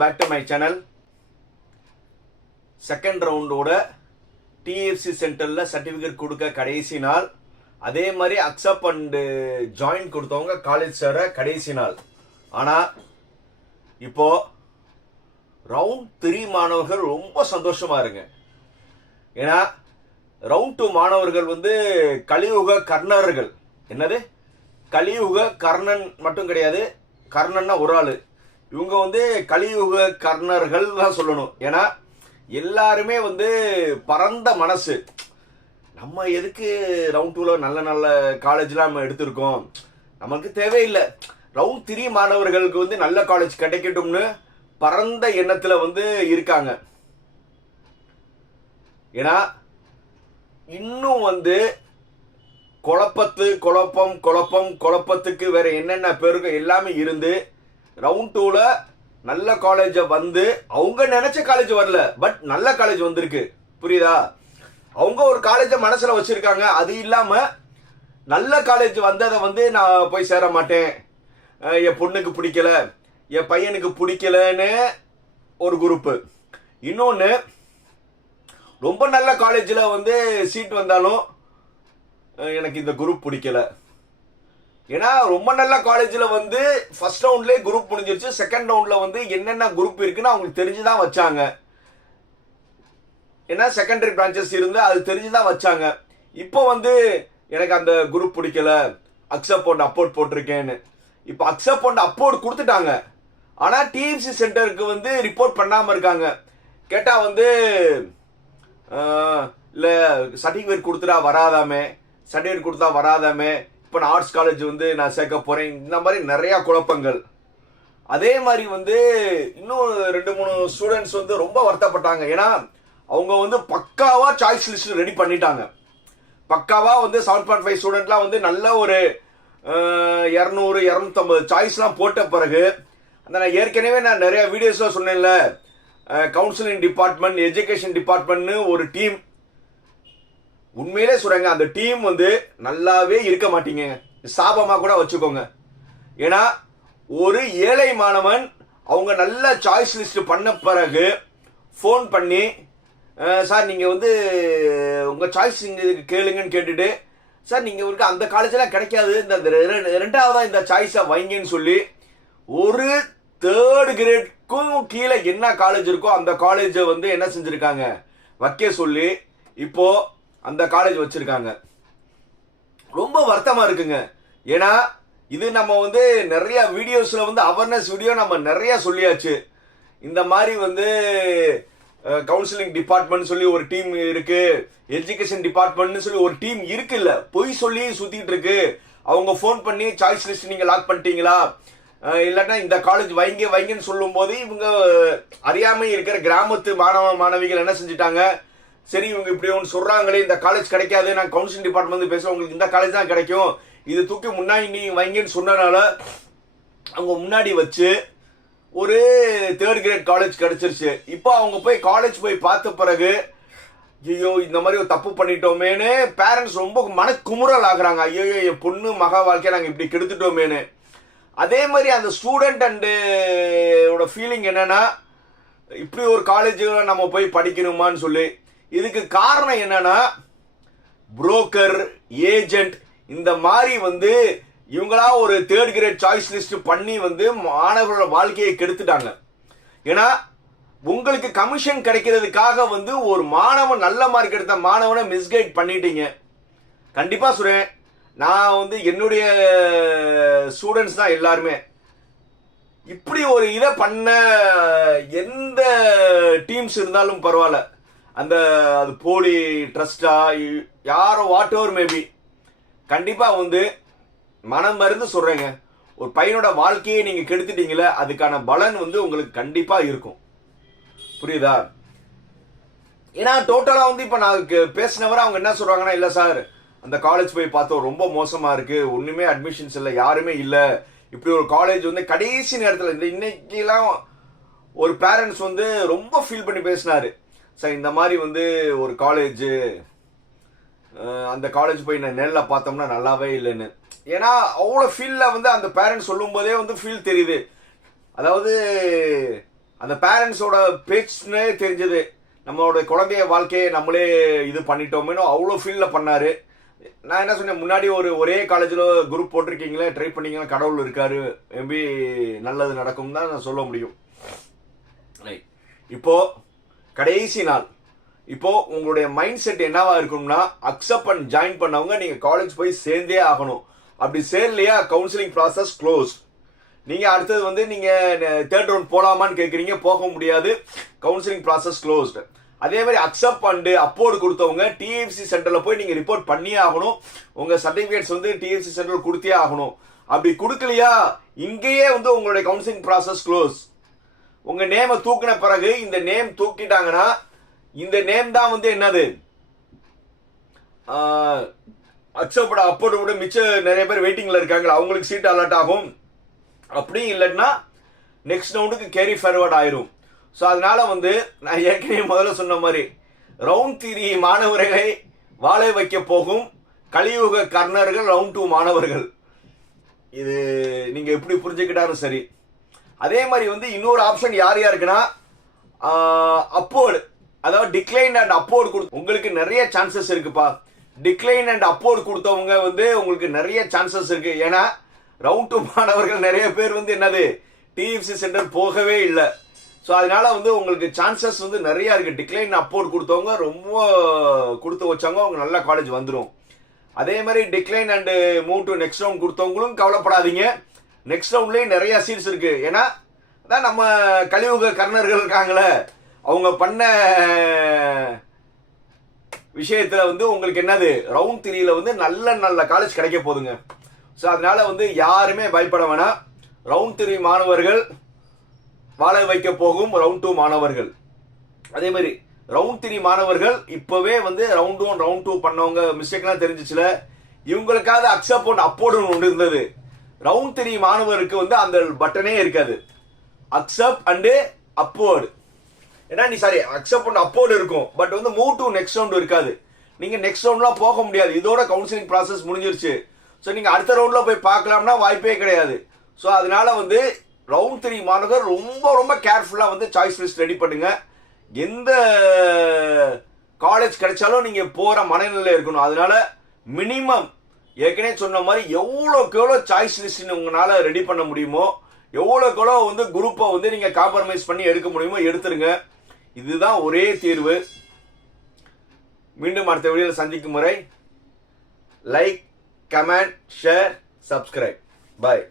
Back to my channel. Second ரவுண்டோட TFC சென்டரில் certificate கொடுக்க கடைசி நாள். அதே மாதிரி அக்செப்ட் அண்டு ஜாயின் கொடுத்தவங்க காலேஜ் சேர கடைசி நாள். ஆனால் இப்போ ரவுண்ட் 3 மாணவர்கள் ரொம்ப சந்தோஷமா இருங்க. ஏன்னா ரவுண்ட் 2 மாணவர்கள் கலியுக கர்ணர்கள். என்னது கலியுக கர்ணன் மட்டும் கிடையாது, கர்ணன்னா ஒரு ஆளு. இவங்க கலியுக கர்ணர்கள் தான் சொல்லணும். ஏன்னா எல்லாருமே பரந்த மனசு. நம்ம எதுக்கு ரவுண்ட் 2ல நல்ல நல்ல காலேஜ்லாம் நம்ம எடுத்திருக்கோம், நமக்கு தேவையில்லை. ரவுண்ட் 3 மாணவர்களுக்கு நல்ல காலேஜ் கிடைக்கட்டும்னு பரந்த எண்ணத்துல இருக்காங்க. ஏன்னா இன்னும் குழப்பத்துக்கு வேற என்னென்ன பேருக்கு எல்லாமே இருந்து ரவுண்ட் 2ல நல்ல காலேஜ அவங்க நினைச்ச காலேஜ் வரல, பட் நல்ல காலேஜ் வந்திருக்கு. புரியுதா? அவங்க ஒரு காலேஜ மனசுல வச்சிருக்காங்க. அது இல்லாம நல்ல காலேஜ் வந்ததை நான் போய் சேர மாட்டேன், என் பொண்ணுக்கு பிடிக்கல, என் பையனுக்கு பிடிக்கலன்னு ஒரு குரூப். இன்னொன்னு, ரொம்ப நல்ல காலேஜில் சீட் வந்தாலும் எனக்கு இந்த குரூப் பிடிக்கல. ஏன்னா ரொம்ப நல்ல காலேஜில் ஃபர்ஸ்ட் ரவுண்ட்லேயே குரூப் முடிஞ்சிருச்சு. செகண்ட் ரவுண்டில் என்னென்ன குரூப் இருக்குன்னு அவங்களுக்கு தெரிஞ்சுதான் வச்சாங்க. ஏன்னா செகண்டரி பிரான்ச்சஸ் இருந்து அது தெரிஞ்சுதான் வச்சாங்க. இப்போ எனக்கு அந்த குரூப் பிடிக்கல, அக்செப்ட் அண்ட் அப்போர்ட் போட்டிருக்கேன்னு. இப்போ அக்செப்ட் அண்ட் அப்போர்ட் கொடுத்துட்டாங்க. ஆனால் டிஎஃப்சி சென்டருக்கு ரிப்போர்ட் பண்ணாமல் இருக்காங்க. கேட்டால் இல்லை சர்டிஃபிகேட் கொடுத்துட்டா வராதாமே, சர்டிஃபிகேட் கொடுத்தா வராதாமே, இப்போ நான் ஆர்ட்ஸ் காலேஜ் நான் சேர்க்க போகிறேன். இந்த மாதிரி நிறையா குழப்பங்கள். அதே மாதிரி இன்னும் 2-3 ஸ்டூடெண்ட்ஸ் ரொம்ப வருத்தப்பட்டாங்க. ஏன்னா அவங்க பக்காவாக சாய்ஸ் லிஸ்ட் ரெடி பண்ணிட்டாங்க. பக்காவாக 7.5 ஸ்டூடெண்ட்லாம் நல்ல ஒரு 200-250 சாய்ஸ்லாம் போட்ட பிறகு நான் ஏற்கனவே நிறைய வீடியோஸ்ல சொன்னேன்ல, கவுன்சிலிங் டிபார்ட்மெண்ட், எஜுகேஷன் டிபார்ட்மெண்ட்னு ஒரு டீம். உண்மையிலே சொல்றாங்க, அந்த டீம் நல்லாவே இருக்க மாட்டீங்க, சாபமா கூட வச்சுக்கோங்க. ஏன்னா ஒரு ஏழை மாணவன் அவங்க நல்ல சாய்ஸ் லிஸ்ட் பண்ண பிறகு ஃபோன் பண்ணி, சார் நீங்க உங்க சாய்ஸ் கேளுங்கன்னு கேட்டுட்டு, சார் நீங்க அந்த காலேஜ்லாம் கிடைக்காது, இந்த 2ஆவதா இந்த சாய்ஸை வைங்கன்னு சொல்லி ஒரு 3rd கிரேட்க்கும் கீழே என்ன காலேஜ் இருக்கோ அந்த காலேஜ் என்ன செஞ்சிருக்காங்க, வைக்க சொல்லி இப்போ அந்த காலேஜ் வச்சிருக்காங்க. ரொம்ப வருத்தமா இருக்குங்க. ஏன்னா இது நம்ம நிறைய வீடியோஸ்ல அவேர்னஸ் வீடியோ நம்ம நிறைய சொல்லியாச்சு. இந்த மாதிரி கவுன்சிலிங் டிபார்ட்மெண்ட் சொல்லி ஒரு டீம் இருக்கு, எஜுகேஷன் டிபார்ட்மெண்ட் சொல்லி ஒரு டீம் இருக்குல்ல, பொய் சொல்லி சுத்திட்டு இருக்கு. அவங்க ஃபோன் பண்ணி சாய்ஸ் லிஸ்ட் நீங்க லாக் பண்ணிட்டீங்களா, இல்லைன்னா இந்த காலேஜ் வைங்கன்னு சொல்லும் போது இவங்க அறியாமை இருக்கிற கிராமத்து மாணவிகள் என்ன செஞ்சுட்டாங்க, சரி இவங்க இப்படி ஒன்று சொல்றாங்களே, இந்த காலேஜ் கிடைக்காது, நான் கவுன்சிலிங் டிபார்ட்மெண்ட் பேசுறேன், உங்களுக்கு இந்த காலேஜ் தான் கிடைக்கும், இது தூக்கி முன்னாடி நீ வைங்கன்னு சொன்னனால அவங்க முன்னாடி வச்சு ஒரு 3rd கிரேட் காலேஜ் கிடைச்சிருச்சு. இப்போ அவங்க போய் காலேஜ் போய் பார்த்த பிறகு ஐயோ இந்த மாதிரி ஒரு தப்பு பண்ணிட்டோமேனு பேரண்ட்ஸ் ரொம்ப மனக்குமுறல் ஆகுறாங்க. ஐயோ என் பொண்ணு மகா வாழ்க்கையை நாங்கள் இப்படி கெடுத்துட்டோமேனு. அதே மாதிரி அந்த ஸ்டூடெண்ட் அண்டு ஃபீலிங் என்னன்னா, இப்படி ஒரு காலேஜ் நம்ம போய் படிக்கணுமான்னு சொல்லி. இதுக்கு காரணம் என்னன்னா, புரோக்கர், ஏஜென்ட் இந்த மாதிரி இவங்களா ஒரு 3rd கிரேட் சாய்ஸ் லிஸ்ட் பண்ணி மாணவர்களோட வாழ்க்கையை கெடுத்துட்டாங்க. ஏன்னா உங்களுக்கு கமிஷன் கிடைக்கிறதுக்காக ஒரு மாணவன் நல்ல மார்க் எடுத்த மாணவனை மிஸ்கைட் பண்ணிட்டீங்க. கண்டிப்பா சொல்றேன், நான் என்னுடைய ஸ்டூடெண்ட்ஸ் தான் எல்லாருமே. இப்படி ஒரு இதை பண்ண எந்த டீம்ஸ் இருந்தாலும் பரவாயில்ல, அது போலி ட்ரஸ்டா யாரோ வாட் எவர் மேபி, கண்டிப்பா மனம் மருந்து சொல்றேங்க, ஒரு பையனோட வாழ்க்கையை நீங்க கெடுத்துட்டீங்களே, அதுக்கான பலன் உங்களுக்கு கண்டிப்பா இருக்கும். புரியுதா? ஏன்னா டோட்டலா இப்ப நான் பேசினவரை அவங்க என்ன சொல்றாங்கன்னா, இல்ல சார் அந்த காலேஜ் போய் பார்த்தோம், ரொம்ப மோசமா இருக்கு, ஒண்ணுமே அட்மிஷன்ஸ் இல்லை, யாருமே இல்லை, இப்படி ஒரு காலேஜ் கடைசி நேரத்தில் இன்னைக்கெல்லாம் ஒரு பேரண்ட்ஸ் ரொம்ப ஃபீல் பண்ணி பேசினாரு. சார் இந்த மாதிரி ஒரு காலேஜ், அந்த காலேஜ் போய் நான் நேரில் பார்த்தோம்னா நல்லாவே இல்லைன்னு. ஏன்னா அவ்வளோ ஃபீல்ல அந்த பேரண்ட்ஸ் சொல்லும் போதே ஃபீல் தெரியுது. அதாவது அந்த பேரண்ட்ஸோட பேச்சுன்னே தெரிஞ்சது, நம்மளோட குழந்தைய வாழ்க்கையை நம்மளே இது பண்ணிட்டோமேனோ அவ்வளோ ஃபீலில் பண்ணார். நான் என்ன சொன்னேன், முன்னாடி ஒரே காலேஜில் குரூப் போட்டிருக்கீங்களே, ட்ரை பண்ணீங்கன்னா கடவுள் இருக்காரு, மேபி நல்லது நடக்கும் தான் நான் சொல்ல முடியும். இப்போ கடைசி நாள், இப்போ உங்களுடைய மைண்ட் செட் என்னவா இருக்கும்னா, அக்செப்ட் அண்ட் ஜாயின் பண்ணவங்க நீங்க காலேஜ் போய் சேர்ந்தே ஆகணும். அப்படி சேரலையா கவுன்சிலிங் ப்ராசஸ் க்ளோஸ். நீங்க அடுத்தது வந்து நீங்க தேர்ட் ரவுண்ட் போலாமான்னு கேட்குறீங்க, போக முடியாது, கவுன்சிலிங் ப்ராசஸ் க்ளோஸ்டு. அதே மாதிரி அக்செப்ட் அண்ட் அப்போர்டு கொடுத்தவங்க டிஎஃப்சி சென்டரில் போய் நீங்கள் ரிப்போர்ட் பண்ணியே ஆகணும். உங்கள் சர்டிஃபிகேட்ஸ் வந்து டிஎஃப்சி சென்டரில் கொடுத்தே ஆகணும். அப்படி கொடுக்கலையா இங்கேயே வந்து உங்களுடைய கவுன்சிலிங் ப்ராசஸ் க்ளோஸ். உங்கள் நேமை தூக்கின பிறகு இந்த நேம் தூக்கிட்டாங்கன்னா இந்த நேம் தான் வந்து என்னது அக்செப்ட் அப்போர்டு விட மிச்சம் நிறைய பேர் வெயிட்டிங்கில் இருக்காங்களா, அவங்களுக்கு சீட் அலர்ட் ஆகும். அப்படி இல்லைன்னா நெக்ஸ்ட் ரவுண்டுக்கு கேரி ஃபார்வர்ட் ஆயிரும். ஸோ அதனால வந்து நான் ஏற்கனவே முதல்ல சொன்ன மாதிரி ரவுண்ட் 3 மாணவர்களை வாழ வைக்க போகும் கலியுக கர்ணர்கள் ரவுண்ட் 2 மாணவர்கள். இது நீங்க எப்படி புரிஞ்சுக்கிட்டாலும் சரி. அதே மாதிரி வந்து இன்னொரு ஆப்ஷன் யார் யாருக்குன்னா அப்போர்டு, அதாவது டிக்ளைன் அண்ட் அப்போர்டு கொடுத்து உங்களுக்கு நிறைய சான்சஸ் இருக்குப்பா. டிக்ளைன் அண்ட் அப்போர்டு கொடுத்தவங்க வந்து உங்களுக்கு நிறைய சான்சஸ் இருக்கு. ஏன்னா ரவுண்ட் 2 மாணவர்கள் நிறைய பேர் வந்து என்னது டிஎஃப்சி சென்டர் போகவே இல்லை. ஸோ அதனால வந்து உங்களுக்கு சான்சஸ் வந்து நிறைய இருக்கு. டிக்ளைன் அப்போர்ட் கொடுத்தவங்க ரொம்ப கொடுத்து வச்சவங்க அவங்க நல்ல காலேஜ் வந்துடும். அதே மாதிரி decline and move to next round கொடுத்தவங்களும் கவலைப்படாதீங்க, நெக்ஸ்ட் ரவுண்ட்லேயும் நிறைய சீட்ஸ் இருக்கு. ஏன்னா அதான் நம்ம கலியுக கர்ணர்கள் இருக்காங்களே, அவங்க பண்ண விஷயத்துல வந்து உங்களுக்கு என்னது ரவுண்ட் 3ல வந்து நல்ல நல்ல காலேஜ் கிடைக்க போகுதுங்க. ஸோ அதனால வந்து யாருமே பயப்பட வேணாம். ரவுண்ட் 3 மாணவர்கள் வாழ வைக்க போகும் ரவுண்ட் 2 மாணவர்கள். அதே மாதிரி ரவுண்ட் 3 மாணவர்கள் இப்பவே வந்து ரவுண்ட் 1 ரவுண்ட் 2 பண்ணவங்க மிஸ்டேக்லாம் தெரிஞ்சிச்சுல, இவங்களுக்காவது அக்செப்ட் அண்ட் அப்போர்டு ஒன்று இருந்தது. ரவுண்ட் 3 மாணவருக்கு வந்து அந்த பட்டனே இருக்காது, அக்செப்ட் அண்ட் அப்போர்டு. ஏன்னா நீ சாரி அக்செப்ட் அண்ட் அப்போர்டு இருக்கும், பட் வந்து மூவ் டு நெக்ஸ்ட் ரவுண்ட் இருக்காது. நீங்க நெக்ஸ்ட் ரவுண்ட்லாம் போக முடியாது, இதோட கவுன்சிலிங் ப்ராசஸ் முடிஞ்சிருச்சு. ஸோ நீங்க அடுத்த ரவுண்ட்ல போய் பார்க்கலாம்னா வாய்ப்பே கிடையாது. ஸோ அதனால வந்து ரவுண்ட் 3 மாணவர் ரொம்ப ரொம்ப கேர்ஃபுல்லா வந்து சாய்ஸ் லிஸ்ட் ரெடி பண்ணுங்க. எந்த காலேஜ் கிடைச்சாலும் நீங்க போற மனநிலை இருக்கணும். அதனால மினிமம் ஏற்கனவே சொன்ன மாதிரி எவ்வளோக்கு எவ்வளோ சாய்ஸ் லிஸ்ட் உங்களால ரெடி பண்ண முடியுமோ, எவ்வளோக்கு எவ்வளோ வந்து குரூப்பை வந்து நீங்க காம்ப்ரமைஸ் பண்ணி எடுக்க முடியுமோ எடுத்துருங்க. இதுதான் ஒரே தீர்வு. மீண்டும் அடுத்த வீடியோவில் சந்திக்கும் முறை லைக், கமெண்ட், ஷேர், சப்ஸ்கிரைப். பாய்.